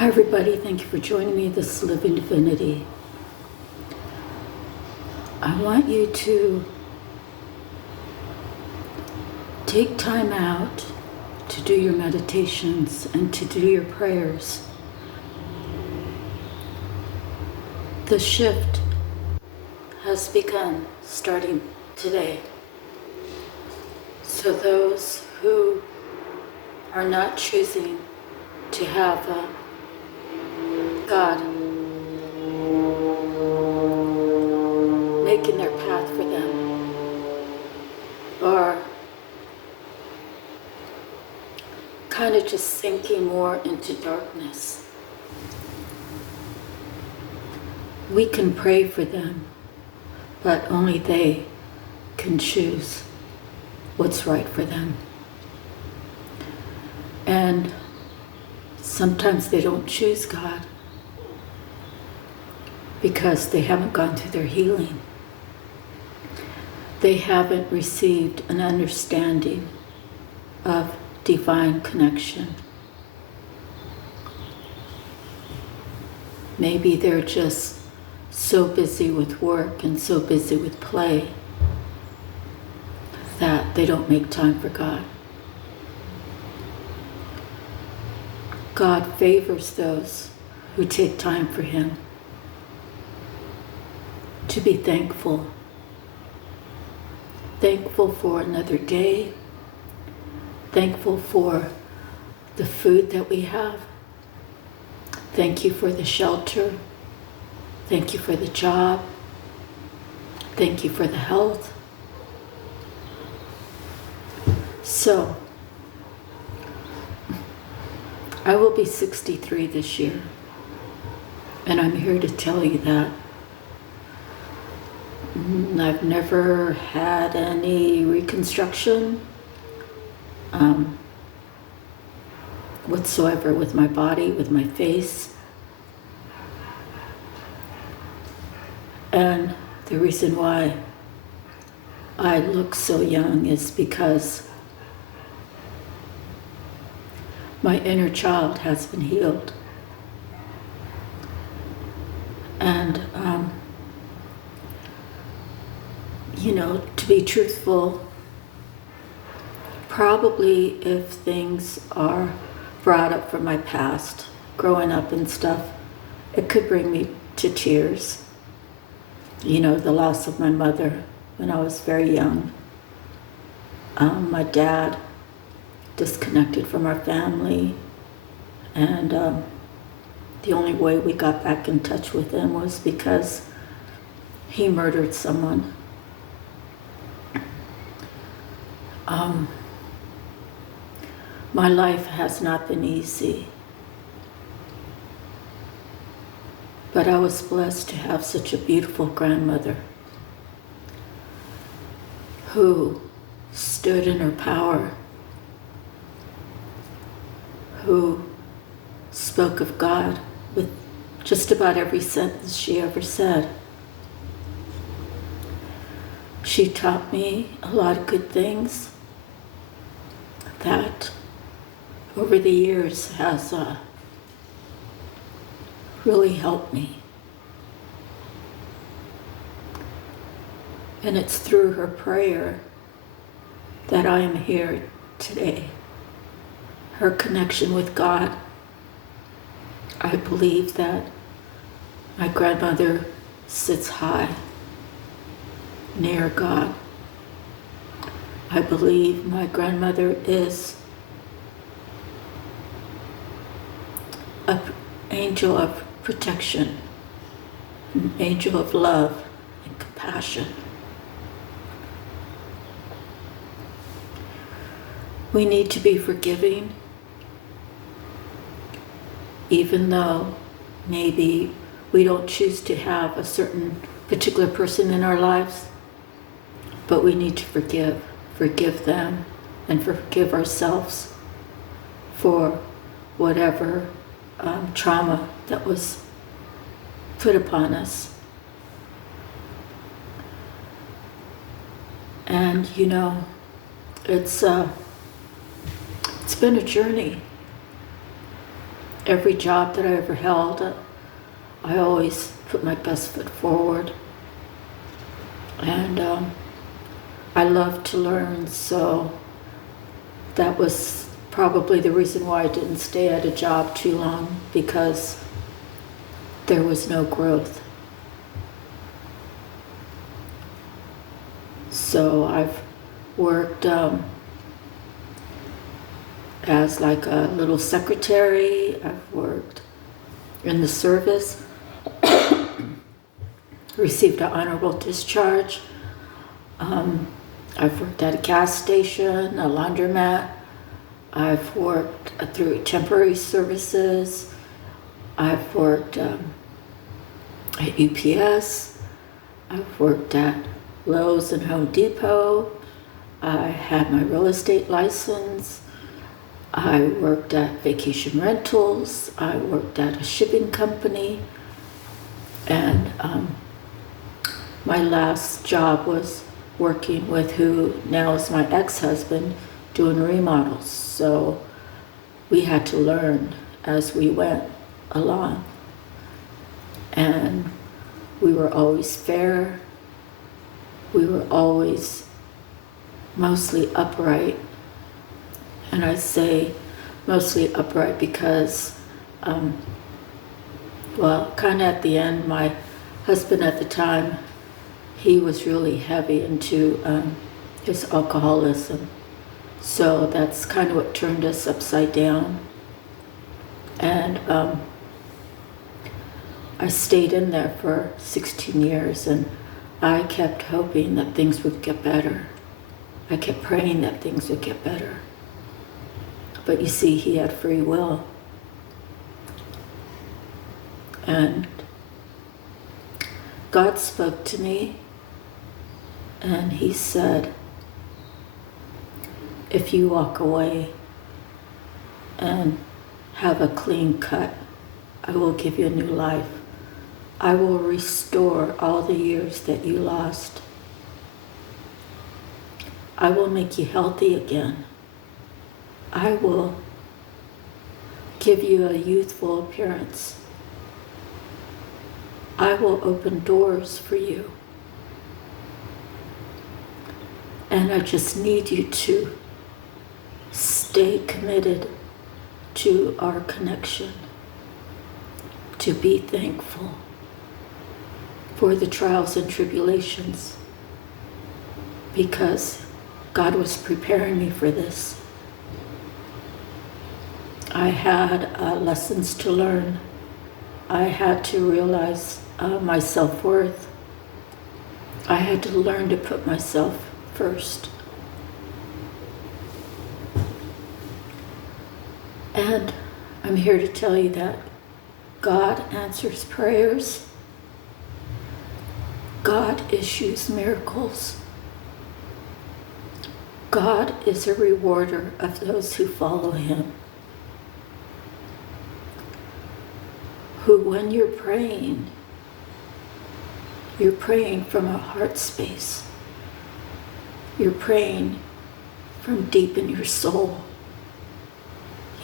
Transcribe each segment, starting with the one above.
Hi everybody, thank you for joining me. This is Living Divinity. I want you to take time out to do your meditations and to do your prayers. The shift has begun starting today. So those who are not choosing to have God making their path for them, or kind of just sinking more into darkness, we can pray for them, but only they can choose what's right for them. And sometimes they don't choose God because they haven't gone through their healing. They haven't received an understanding of divine connection. Maybe they're just so busy with work and so busy with play that they don't make time for God. God favors those who take time for Him, to be thankful. Thankful for another day, thankful for the food that we have. Thank you for the shelter. Thank you for the job. Thank you for the health. So, I will be 63 this year, and I'm here to tell you that I've never had any reconstruction whatsoever with my body, with my face. And the reason why I look so young is because my inner child has been healed. And, to be truthful, probably if things are brought up from my past, growing up and stuff, it could bring me to tears. The loss of my mother when I was very young. My dad disconnected from our family, and the only way we got back in touch with him was because he murdered someone. My life has not been easy, but I was blessed to have such a beautiful grandmother who stood in her power, who spoke of God with just about every sentence she ever said. She taught me a lot of good things that over the years has really helped me. And it's through her prayer that I am here today. Her connection with God. I believe that my grandmother sits high near God. I believe my grandmother is an angel of protection, an angel of love and compassion. We need to be forgiving, even though maybe we don't choose to have a certain particular person in our lives, but we need to forgive them, and forgive ourselves for whatever trauma that was put upon us. And it's been a journey. every job that I ever held, I always put my best foot forward. And I love to learn, so that was probably the reason why I didn't stay at a job too long, because there was no growth. So I've worked as like a little secretary. I've worked in the service, received an honorable discharge. I've worked at a gas station, a laundromat. I've worked through temporary services. I've worked at UPS. I've worked at Lowe's and Home Depot. I had my real estate license. I worked at vacation rentals. I worked at a shipping company. And my last job was working with who now is my ex-husband, doing remodels. So we had to learn as we went along. And we were always fair. We were always mostly upright. And I say mostly upright because, well, kind of at the end, my husband at the time, he was really heavy into his alcoholism. So that's kind of what turned us upside down. And I stayed in there for 16 years, and I kept hoping that things would get better. I kept praying that things would get better. But you see, he had free will. And God spoke to me, and he said, if you walk away and have a clean cut, I will give you a new life. I will restore all the years that you lost. I will make you healthy again. I will give you a youthful appearance. I will open doors for you. And I just need you to stay committed to our connection, to be thankful for the trials and tribulations, because God was preparing me for this. I had lessons to learn. I had to realize my self-worth. I had to learn to put myself first. And I'm here to tell you that God answers prayers. God issues miracles. God is a rewarder of those who follow him. Who, when you're praying from a heart space. You're praying from deep in your soul.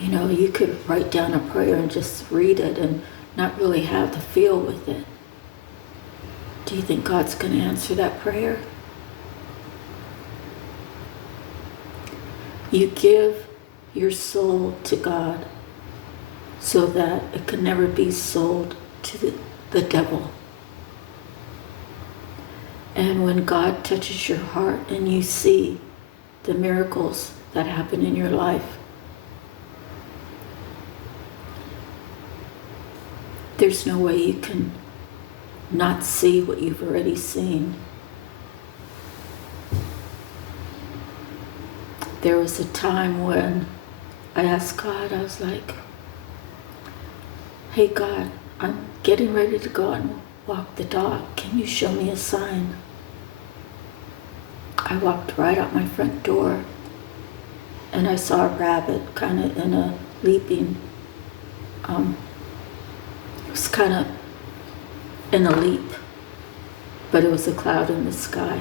You know, you could write down a prayer and just read it and not really have the feel with it. Do you think God's going to answer that prayer? You give your soul to God so that it can never be sold to the devil. And when God touches your heart and you see the miracles that happen in your life, there's no way you can not see what you've already seen. There was a time when I asked God, I was like, hey God, I'm getting ready to go and walk the dog. Can you show me a sign? I walked right out my front door and I saw a rabbit kind of in a leaping, it was kind of in a leap, but it was a cloud in the sky.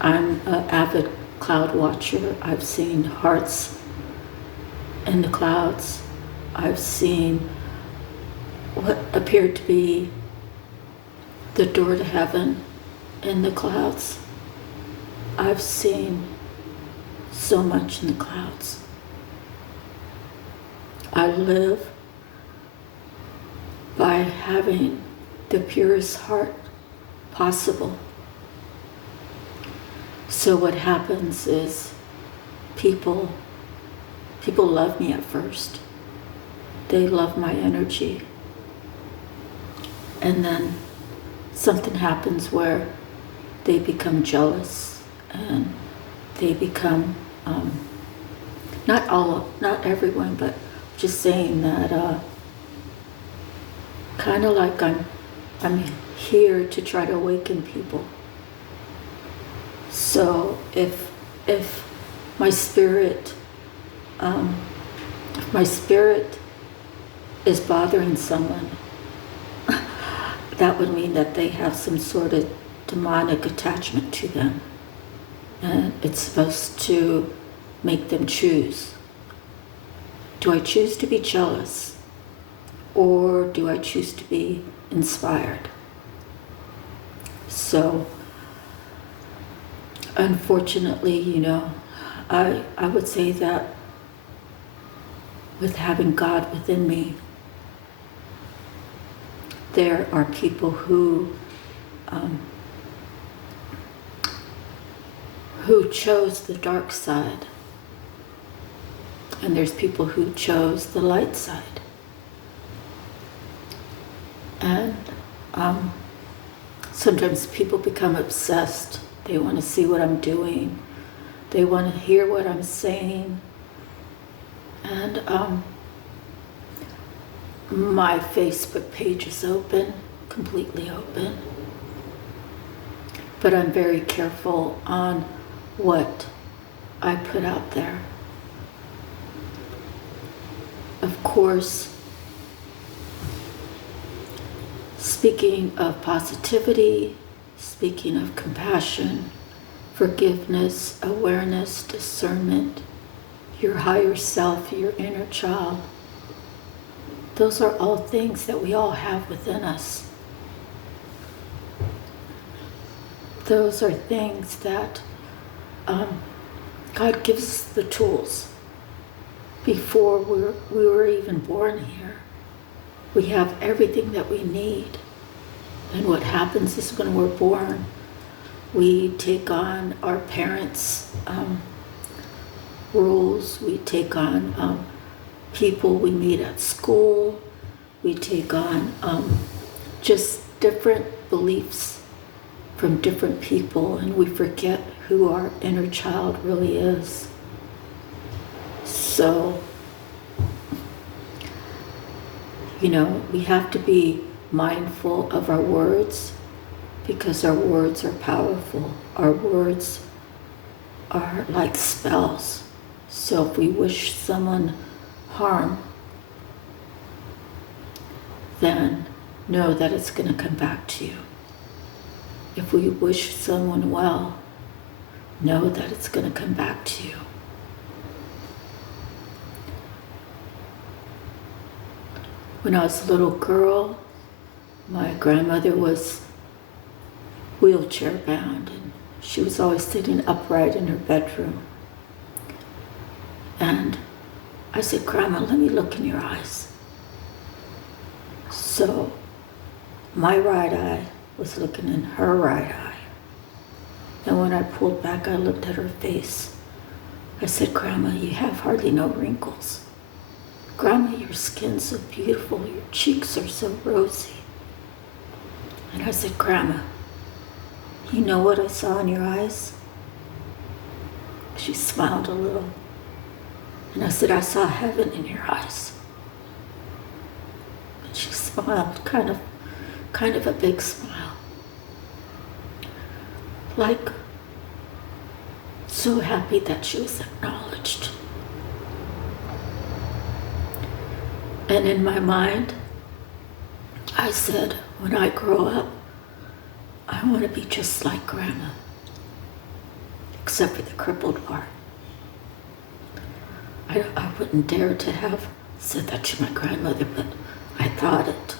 I'm an avid cloud watcher. I've seen hearts in the clouds. I've seen what appeared to be the door to heaven in the clouds. I've seen so much in the clouds. I live by having the purest heart possible. So what happens is people love me at first. They love my energy. And then something happens where they become jealous and they become, not everyone, but just saying that kind of like I'm here to try to awaken people. So if my spirit is bothering someone, that would mean that they have some sort of demonic attachment to them, and it's supposed to make them choose. Do I choose to be jealous, or do I choose to be inspired? So unfortunately, I would say that with having God within me, there are people who chose the dark side, and there's people who chose the light side. And sometimes people become obsessed. They want to see what I'm doing. They want to hear what I'm saying. And my Facebook page is open, completely open. But I'm very careful on what I put out there. Of course, speaking of positivity, speaking of compassion, forgiveness, awareness, discernment, your higher self, your inner child, those are all things that we all have within us. Those are things that God gives us the tools. Before we were even born here, we have everything that we need. And what happens is when we're born, we take on our parents' rules, we take on people we meet at school, we take on just different beliefs from different people, and we forget who our inner child really is. So, we have to be mindful of our words, because our words are powerful. Our words are like spells. So if we wish someone harm, then know that it's going to come back to you. If we wish someone well, know that it's going to come back to you. When I was a little girl, my grandmother was wheelchair bound, and she was always sitting upright in her bedroom. And I said, "Grandma, let me look in your eyes." So my right eye was looking in her right eye. And when I pulled back, I looked at her face. I said, "Grandma, you have hardly no wrinkles. Grandma, your skin's so beautiful, your cheeks are so rosy." And I said, "Grandma, you know what I saw in your eyes?" She smiled a little. And I said, "I saw heaven in your eyes." And she smiled, kind of a big smile. Like, so happy that she was acknowledged. And in my mind, I said, when I grow up, I want to be just like Grandma, except for the crippled part. I wouldn't dare to have said that to my grandmother, but I thought it.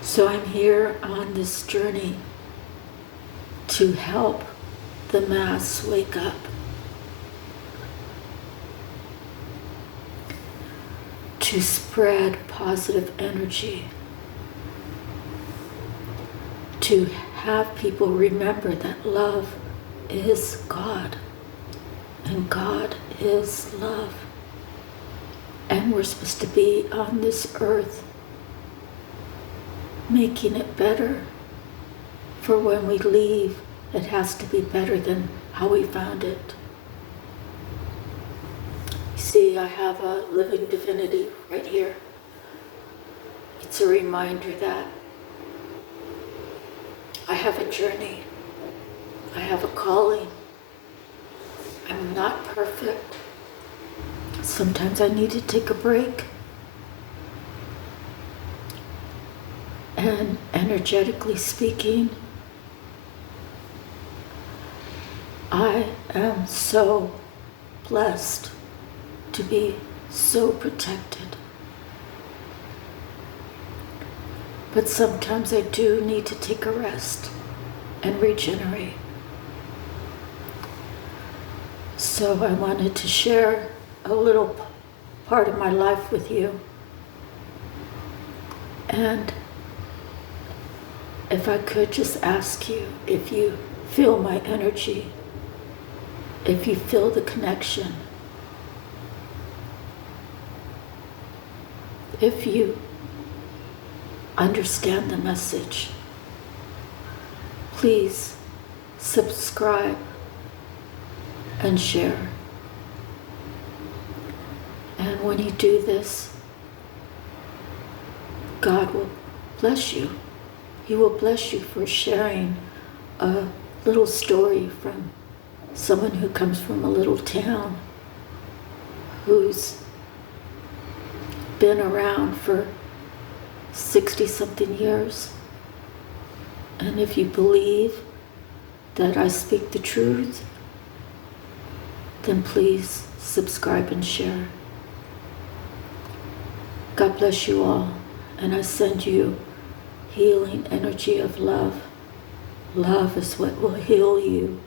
So I'm here on this journey to help the mass wake up, to spread positive energy, to have people remember that love is God, and God is love. And we're supposed to be on this earth making it better. For when we leave, it has to be better than how we found it. See, I have a living divinity right here. It's a reminder that I have a journey. I have a calling. I'm not perfect. Sometimes I need to take a break. And energetically speaking, I am so blessed to be so protected. But sometimes I do need to take a rest and regenerate. So I wanted to share a little part of my life with you. And if I could just ask you, if you feel my energy, if you feel the connection, if you understand the message, please subscribe and share. And when you do this, God will bless you. He will bless you for sharing a little story from someone who comes from a little town, who's been around for 60-something years. And if you believe that I speak the truth, then please subscribe and share. God bless you all, and I send you healing energy of love. Love is what will heal you.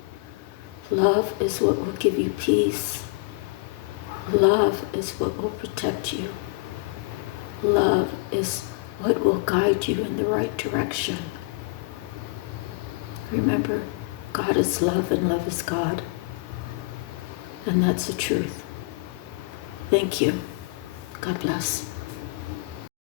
Love is what will give you peace. Love is what will protect you. Love is what will guide you in the right direction. Remember, God is love and love is God. And that's the truth. Thank you. God bless.